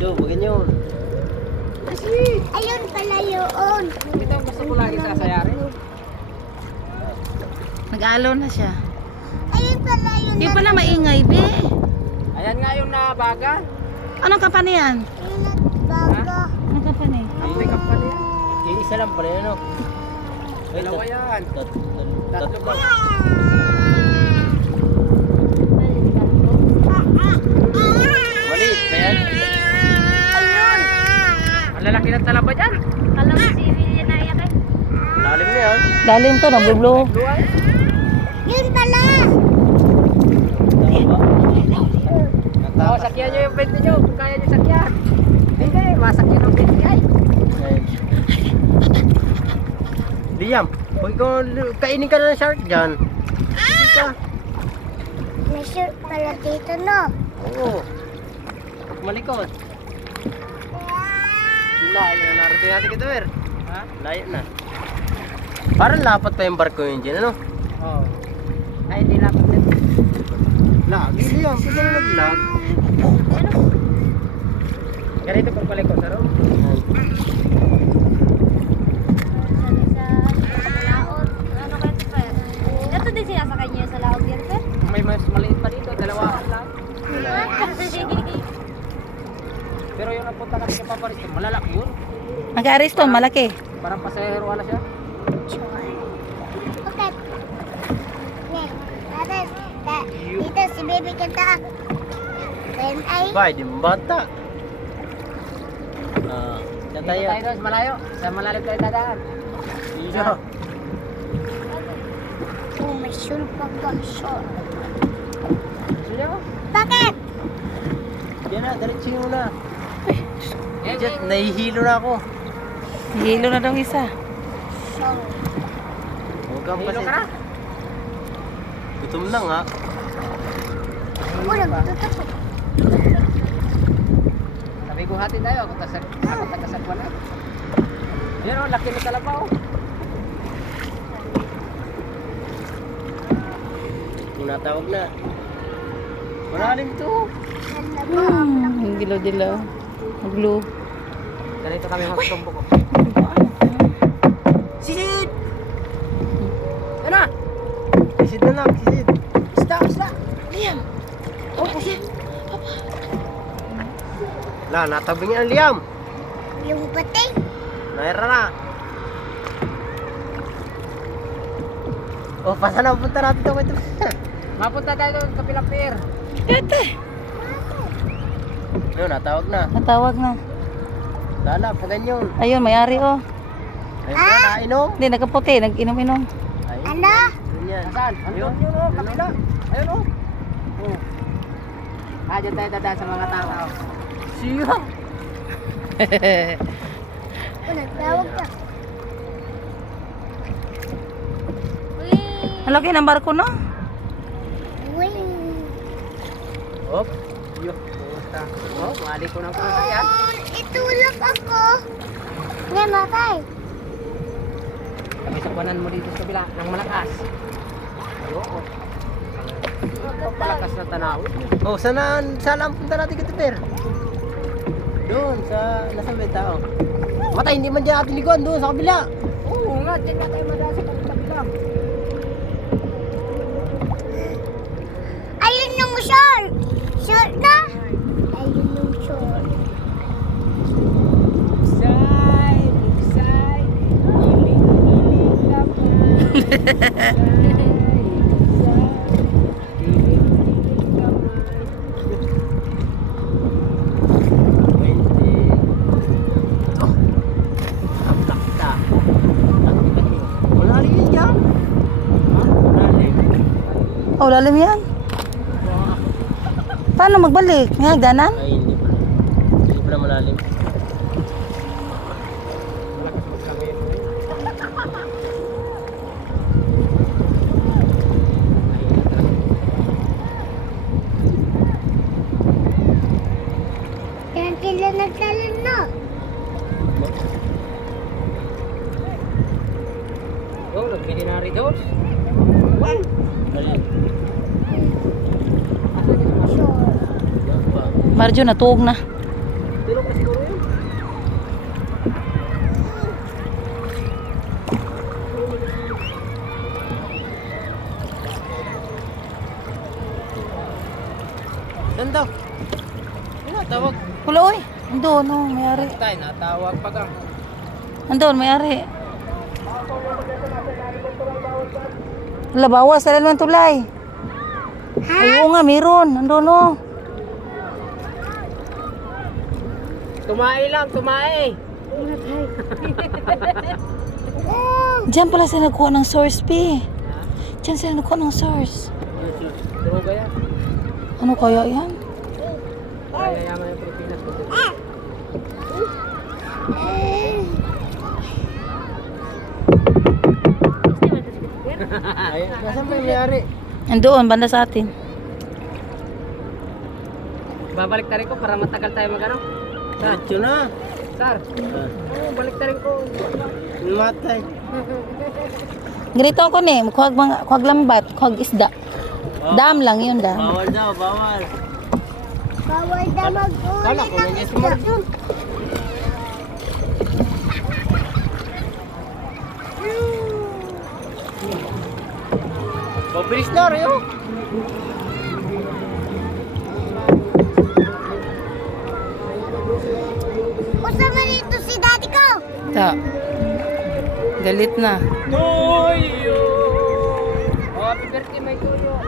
Jo, bagyan yun. Ayun pala yun. Ito ang gusto ko lagi sasayarin. Nag-alo na siya. Ayun pala yun. Yung pala maingay, be. Ayan nga yung nabaga. Anong kapani yan? Yung nagbaga. Anong kapani? Ang may kampanya. Isa lang pala yun, no? Dalawa yan. Tatlo ba? Maliit ba yan? Ayun. Ang lalaki ng talaba dyan. Alam mo si William na iyak eh. Lalim na yan. Lalim to, nabublo. Luwal. Yun pala. Oo, sakyan nyo yung 20 nyo. Kung kaya nyo sakyan. Hindi, masakyan ang 20 ay. Liam, huwag ko kainin ka na ng shark dyan. Dito. May shirt pala dito no. Oo. Malikot. Layo na narating natin kita, Wer. Ha? Layo na. Parang lapat pa yung barko yun dyan, ano? Oo. Ay, hindi lapit na. Lagi, Liam. Pwede na nag-vlog. Ganito kung palikot sa room. Ano kaya ito pa? Ito din sinasakay niya sa laog yan sir? May mas maliit pa dito. Dalawa lang. Pero yung napunta kami kay Papa Rizky, malalaki yun. Mag-ariston, malaki. Parang pasahero na siya. Okay. Ne, natin. Dito si baby kanta. Then ay. Bay, di mo bata. Dito tayo doon sa malayo. Sa malalim tayo dadaan. Iyo. Oh, may sulpag ka. Sige mo. Bakit? Yan na, diretso yun na. Eh, Diyan, nahihilo na ako. Hilo na daw isa. Huwag kang hilo pasit. ka na. Gutom na nga. Walang tutok. Sabi ko hati tayo. Ako tagasagwan na. Yan o, laki na talaba o. Tinatawag na. Malalim to. Dilaw-dilaw. Maglo. Ganito kami magtumbo ko. Sisid! Yan na! Kisid na lang, kisid. Isda! Liam! Oh, Liam! La, natabing yan, Liam. Yung pati. Naira na. Oh, pasan na punta natin ito. Mapunta tayo doon sa Pilapir. Ete! Ayun, natawag na. Natawag na. Lala, pa ganyan. Ayun, may-ari oh. Ayun na, nainom. Hindi, nagkaputi. Nag-inom-inom. Ayun. Ano? Ganyan. Nasaan? Ayun yun o, kapila. Ayun o. Dyan tayo dadaan sa mga tao. Siyang. Oh, nagtawag ka. Ang laki ng barko, no? Wing. Hop. Yo. Puta. Oh, mali ko ng pusa yan. Itulak ako. Nga, matay. Kami sa kuwanan mo dito sa bila ng malakas. Oo. Ang malakas na tanawin. Oh, saan ang punta natin kita, Per? Doon, nasa may tao. Matay, hindi man dyan ating liguan doon, sa kabila. Oo nga, dyan nga tayo madasa sa kabila. Ayun yung short. Short na. Ayun yung short. Side, hiling lang. Malalim yun dyan. Malalim. Oh, lalim yan. Paano magbalik? Nga, hagdanan? Ay, hindi pala. Hindi pala malalim. Yan sila nagtalan na. Oh, nagbili na rin doon. Malalim. Short. Yan pa. Marjo, natuog na. Tulog na siguro yun. Saan daw? Ano, tawag? Wala oy. Andun, oh, may ari. Tay, natawag pa gang. Andun, may ari. Wala, bawas. Wala naman tulay. Ay, oo nga, meron. Andun, oh. Tumae lang, tumae. Diyan pala sila nagkuha ng source, P. Diyan sila nagkuha ng source. Droga yan. Ano kaya yan? Kaya yaman yung Pilipinas. Ay, nasaan ba yung may-ari? Andoon, banda sa atin. Babalik na rin ko para matagal tayo magano. Radyo na. Sir, balik na rin ko. Matay. Ganito ako ni, kuhag lambat, kuhag isda. Dam lang yun, dam. Bawal daw, bawal. Bawal na mag-uwi. Kala ko lang yung smart yun. Pabilis na rin oh. Usama dito si daddy ko. Ta. Galit na. Toyo! Oh, happy birthday, my Toyo.